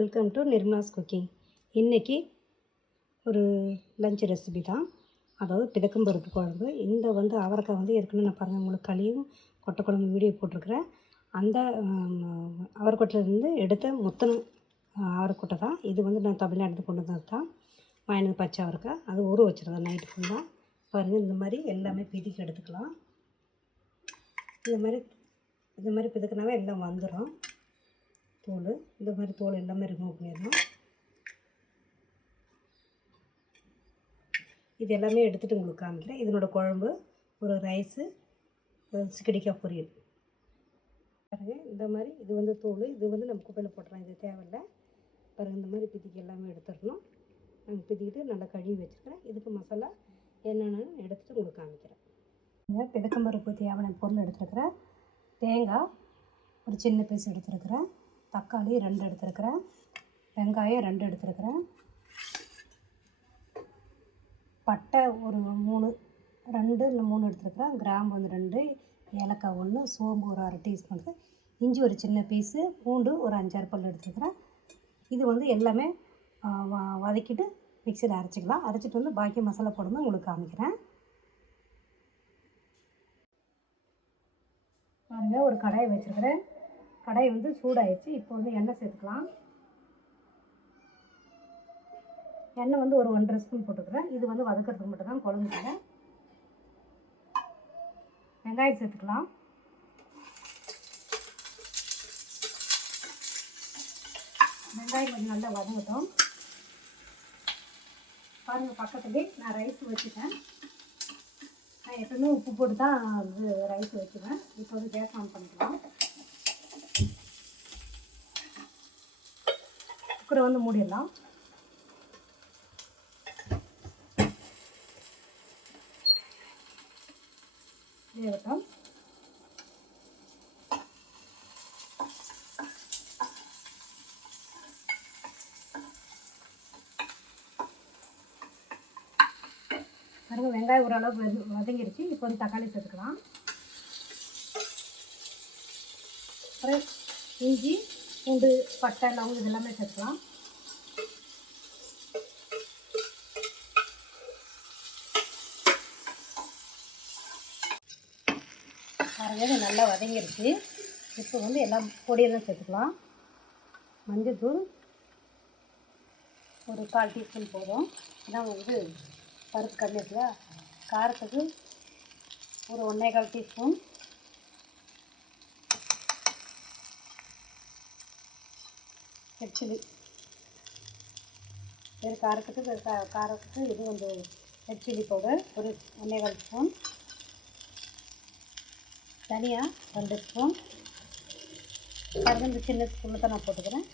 Welcome to Nirmala's cooking. இன்றைக்கி ஒரு lunch recipe தான், அதாவது பிதக்கம்பருப்பு குழம்பு. இந்த அவரைக்காய் ஏற்கனவே நான் பாருங்கள் உங்களுக்கு களியும் கொட்டை குழம்பு வீடியோ போட்டிருக்கிறேன். அந்த அவரைக்கொட்டையிலேருந்து எடுத்த முத்தன அவரைக்கொட்டை தான் இது. நான் தமிழ்நாடு கொண்டு வந்தது தான் வாங்கினது. பச்சை அவரைக்காய் அது ஊற வச்சுருந்தேன் நைட்டு ஃபுல்லாக. பாருங்கள் இந்த மாதிரி எல்லாமே பிதிக்கி எடுத்துக்கலாம். இந்த மாதிரி பிதுக்கினாவே எல்லாம் வந்துடும். தோல் இந்த மாதிரி தோல் எல்லாமே ரிமூவ் பண்ணிடணும். இது எல்லாமே எடுத்துகிட்டு உங்களுக்கு காமிக்கிறேன். இதனோட குழம்பு ஒரு ரைஸு, சிக்கடிக்காய் பொரியல். பாருங்கள் இந்த மாதிரி இது தோல். இது நம்ம குப்பையில் போட்டுறோம், இது தேவையில்லை. பாருங்கள் இந்த மாதிரி பிதிக்கி எல்லாமே எடுத்துடணும். நாங்கள் பிதிக்கிட்டு நல்லா கழுவி வச்சுருக்கிறேன். இதுக்கு மசாலா என்னென்னு எடுத்துகிட்டு உங்களுக்கு காமிக்கிறேன். பிதக்கம்பருப்பு தேவையான பொருள் எடுத்துருக்கிறேன். தேங்காய் ஒரு சின்ன பீஸ் எடுத்துருக்கிறேன். தக்காளி 2 எடுத்துருக்கிறேன். வெங்காயம் 2 எடுத்துருக்கிறேன். பட்டை ஒரு 2 இல்லை 3 எடுத்துருக்கிறேன். கிராம்பு 2, ஏலக்காய் 1, சோம்பு ஒரு 1/2 டீஸ்பூன், இஞ்சி ஒரு சின்ன பீஸு, பூண்டு ஒரு 5-6 பல் எடுத்துருக்கிறேன். இது எல்லாமே வதக்கிட்டு மிக்சியில் அரைச்சிக்கலாம். அரைச்சிட்டு பாக்கி மசாலா போடும்போது உங்களுக்கு காமிக்கிறேன். பாருங்கள் ஒரு கடாயை வச்சுருக்கிறேன். கடாய் சூடாயிடுச்சு. இப்போ எண்ணெய் சேர்த்துக்கலாம். எண்ணெய் ஒரு 1.5 ஸ்பூன் போட்டுக்கிறேன். இது வதக்கிறதுக்கு மட்டும் தான், குழம்புல. வெங்காயம் சேர்த்துக்கலாம். வெங்காயம் கொஞ்சம் நல்லா வதங்கட்டும். பாருங்கள் பக்கத்துலேயே நான் ரைஸ் வச்சுட்டேன். நான் எப்பவுமே உப்பு போட்டு தான் ரைஸ் வச்சுவேன். இப்போ கேஸ் ஆன் பண்ணிக்கலாம். குக்கரை மூடிடலாம். வேகட்டும். பாருங்கள் வெங்காயம் ஓரளவு வதங்கிடுச்சு. இப்போ தக்காளி சேர்த்துக்கலாம். அப்புறம் இஞ்சி, பூண்டு, பட்டை, லவங்கம் இது எல்லாமே சேர்த்துக்கலாம். பாருங்கள் இது நல்லா வதங்கிடுச்சு. இப்போ எல்லாம் பொடியெல்லாம் சேர்த்துக்கலாம். மஞ்சள் தூள் ஒரு 1/4 டீஸ்பூன் போதும். இதான் பருப்பு கம்மி இருக்குல்ல. காரத்துக்கு ஒரு 1/4 டீஸ்பூன். ரெட் சில்லி காரத்துக்கு இது ரெட் சில்லி பவுடர் ஒரு 1/4 ஸ்பூன். தனியா 2 ஸ்பூன். பாருங்கள் இந்த சின்ன ஸ்பூனில் தான் நான் போட்டுக்கிறேன்.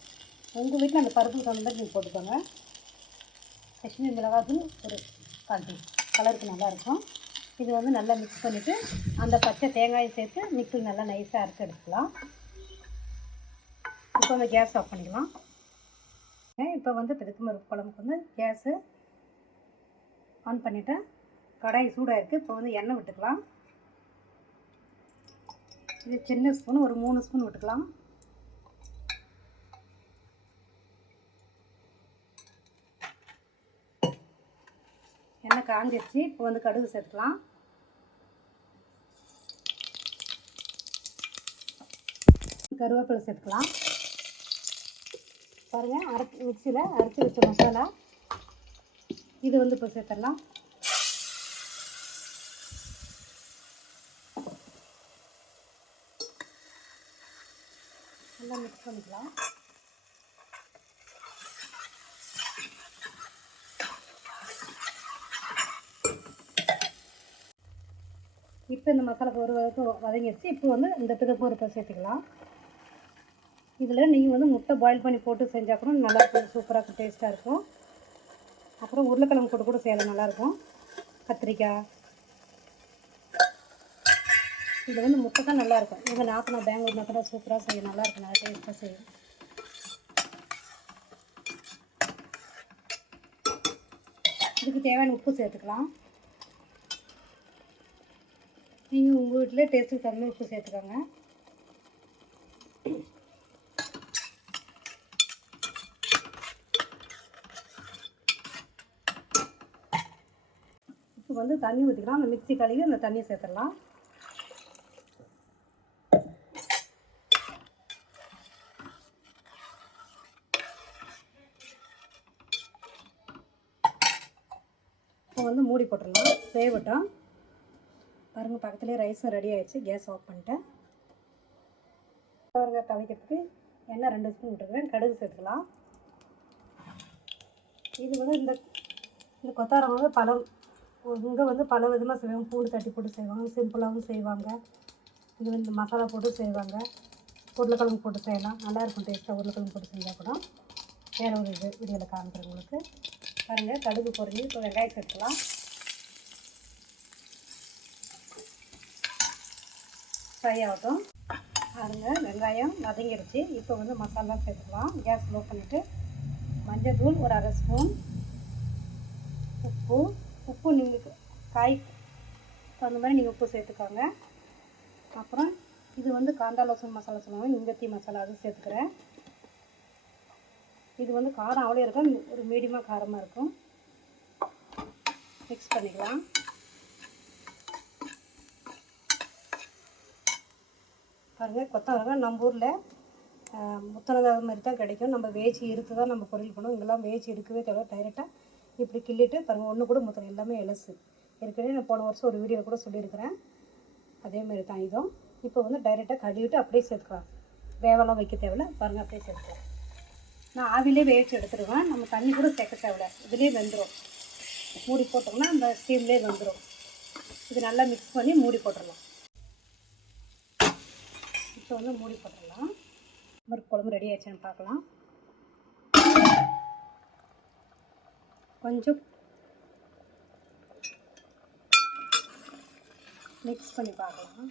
உங்கள் வீட்டில் அந்த பருப்புக்கு தகுந்த மாதிரி நீங்கள் போட்டுக்கோங்க. காஷ்மீர் மிளகாத்தூள் ஒரு 1/4 டீஸ்பூன். கலருக்கு நல்லாயிருக்கும். இது நல்லா மிக்ஸ் பண்ணிவிட்டு அந்த பச்சை தேங்காயை சேர்த்து மிக்ஸில் நல்லா நைஸாக அரைச்சி எடுத்துக்கலாம். இப்போ கேஸ் ஆஃப் பண்ணிக்கலாம். இப்போ பிதக்கம்பருப்பு குழம்புக்கு கேஸு ஆன் பண்ணிவிட்டேன். கடாய் சூடாக இருக்குது. இப்போ எண்ணெய் விட்டுக்கலாம். இது சின்ன ஸ்பூன் ஒரு 3 ஸ்பூன் விட்டுக்கலாம். எண்ணெய் காஞ்சிடுச்சு. இப்போ கடுகு சேர்த்துக்கலாம். கருவேப்பிலை சேர்த்துக்கலாம். பாருங்கள் மிக்சியில் அரைச்சி வச்ச மசாலா இது இப்போ சேர்த்துடலாம். நல்லா மிக்ஸ் பண்ணிக்கலாம். இப்போ இந்த மசாலா ஒரு வதங்கிடுச்சு. இப்போ இந்த பிதப்பருப்பை சேர்த்துக்கலாம். இதில் நீங்கள் முட்டை பாயில் பண்ணி போட்டு செஞ்சால் கூட நல்லாயிருக்கும், சூப்பராக டேஸ்ட்டாக இருக்கும். அப்புறம் உருளைக்கிழங்கு போட்டு கூட செய்யலாம், நல்லாயிருக்கும். கத்திரிக்காய் இது முட்டை தான் நல்லாயிருக்கும். இங்கே நான் பெங்களூர்னா கூட சூப்பராக செய்யும், நல்லாயிருக்கும், நல்லா டேஸ்ட்டாக செய்யும். இதுக்கு தேவையான உப்பு சேர்த்துக்கலாம். நீங்கள் உங்கள் வீட்டில் டேஸ்ட்டுக்கு தகுந்த உப்பு சேர்த்துக்கோங்க. வந்து தண்ணி ஊற்றிக்கலாம். அந்த மிக்ஸி கழுவி அந்த தண்ணியை சேர்த்துடலாம். இப்போ வந்து மூடி போட்டுடலாம். வேகட்டும். பாருங்கள், பக்கத்துலேயே ரைஸும் ரெடி ஆகிடுச்சு. கேஸ் ஆஃப் பண்ணிட்டேன். பாருங்கள், கலைக்கிறதுக்கு எண்ணெய் 2 ஸ்பூன் விட்டுருக்கேன். கடுகு சேர்த்துக்கலாம். இது வந்து இந்த கொத்தாரம் வந்து இங்கே வந்து பல விதமாக செய்வாங்க. பூண்டு தட்டி போட்டு செய்வாங்க, சிம்பிளாகவும் செய்வாங்க. இது வந்து மசாலா போட்டு செய்வாங்க. உருளைக்கிழங்கு போட்டு செய்யலாம், நல்லாயிருக்கும் டேஸ்ட்டாக. உருளைக்கிழங்கு போட்டு செஞ்சால் கூட. வேறு ஒரு வீடியோவில் காமிக்கிறேன் உங்களுக்கு. பாருங்கள், கடுகு பொரிஞ்சு இப்போ வெங்காயம் சேர்த்துக்கலாம். ஃப்ரை ஆகட்டும். பாருங்கள், வெங்காயம் வதங்கிடுச்சு. இப்போ வந்து மசாலா சேர்த்துக்கலாம். கேஸ் லோ பண்ணிவிட்டு மஞ்சள் தூள் ஒரு 1/2 ஸ்பூன், உப்பு நீங்கள் காய் அந்த மாதிரி நீங்கள் உப்பு சேர்த்துக்கோங்க. அப்புறம் இது வந்து காந்தா லசூன் மசாலா சொல்லுவாங்க, இங்கத்தி மசாலா, அது சேர்த்துக்கிறேன். இது வந்து காரம் அவ்வளோ இருக்கும், ஒரு மீடியமாக காரமாக இருக்கும். மிக்ஸ் பண்ணிக்கலாம். பாருங்கள், கொத்தவரங்காய் நம்ம ஊரில் முத்தனதாக மாதிரி தான் கிடைக்கும். நம்ம வேச்சி எடுத்து தான் நம்ம பொரியல் பண்ணுவோம். இங்கெல்லாம் வேச்சி எடுக்கவே தேவை. டைரெக்டாக இப்படி கிள்ளிட்டு பாருங்கள், ஒன்று கூட முத்தனை எல்லாமே எலசு. ஏற்கனவே நான் போன வருஷம் ஒரு வீடியோ கூட சொல்லியிருக்கிறேன். அதேமாதிரி தான் இதுவும். இப்போ வந்து டைரெக்டாக கழுவிட்டு அப்படியே சேர்த்துக்கலாம். வேவெல்லாம் வைக்க தேவையில்ல. பாருங்கள், அப்படியே சேர்த்துக்கலாம். நான் ஆவிலே வேவிச்சு எடுத்துடுவேன். நம்ம தண்ணி கூட சேர்க்க தேவையில்ல, இதுலேயே வெந்துடும். மூடி போட்டோம்னா அந்த ஸ்டீம்லேயே வெந்துடும். இது நல்லா மிக்ஸ் பண்ணி மூடி போட்டுடலாம். இப்போ வந்து மூடி போட்டுடலாம். ஒரு குழம்பு ரெடி ஆயிடுச்சுன்னு பார்க்கலாம். கொஞ்சம் மிக்ஸ் பண்ணி பார்க்கலாம்.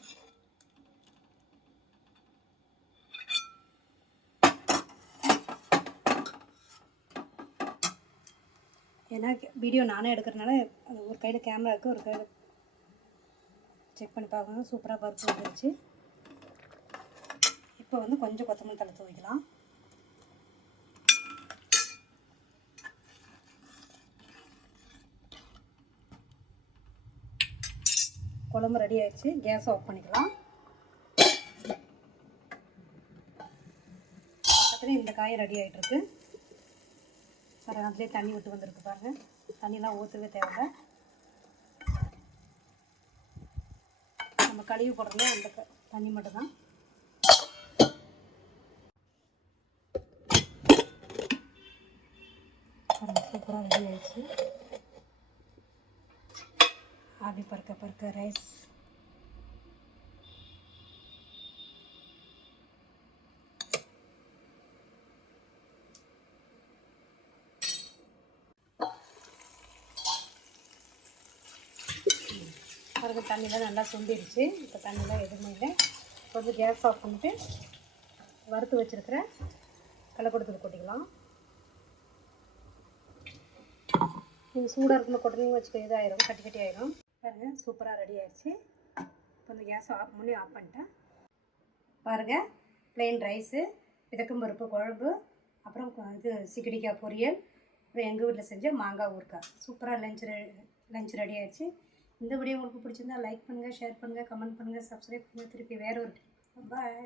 ஏன்னா வீடியோ நானே எடுக்கிறதுனால ஒரு கையில் கேமரா இருக்குது, ஒரு கையில் செக் பண்ணி பார்க்கணும். சூப்பராக பருப்பு வந்துருச்சு. இப்போ வந்து கொஞ்சம் கொத்தமல்லி தழை தூவிக்கலாம். குழம்பு ரெடி ஆயிடுச்சு. கேஸ் ஆஃப் பண்ணிக்கலாம். பக்கத்துலேயே இந்த காய் ரெடி ஆகிட்டுருக்கு. பாருங்கள், அதுலேயே தண்ணி விட்டு வந்திருக்கு. பாருங்கள், தண்ணியெலாம் ஊற்றவே தேவையில்லை. நம்ம கழுவி போடுறதுல அந்த தண்ணி மட்டும்தான். சூப்பராக ரெடி ஆயிடுச்சு. ஆவி பறக்க ரைஸ். பாருங்கள், தண்ணியெலாம் நல்லா சுண்டிடுச்சு. இப்போ தண்ணியெலாம் எதுவுமே இல்லை. இப்போ வந்து கேஸ் ஆஃப் பண்ணிவிட்டு வறுத்து வச்சுருக்கிற கடலைப்பருப்பு கொட்டிக்கலாம். நீங்கள் சூடாக இருக்கும்போது கொட்டினீங்க வச்சுக்க, இதாயிரும், கட்டி கட்டி ஆயிரும். பாருங்கள், சூப்பராக ரெடி ஆயிடுச்சு. இப்போ வந்து கேஸ் முன்னே ஆஃப் பண்ணிட்டேன். பாருங்கள், ப்ளெயின் ரைஸு, விதக்கும் பருப்பு குழம்பு, அப்புறம் இது சிக்கடிக்காய் பொரியல், அப்புறம் எங்கள் வீட்டில் செஞ்ச மாங்காய் ஊறுகாய். சூப்பராக லஞ்ச் ரெடி ஆயிடுச்சு. இந்த வீடியோ உங்களுக்கு பிடிச்சிருந்தா லைக் பண்ணுங்கள், ஷேர் பண்ணுங்கள், கமெண்ட் பண்ணுங்கள், சப்ஸ்கிரைப் பண்ணுங்கள். திருப்பி வேறு ஒரு பாய்.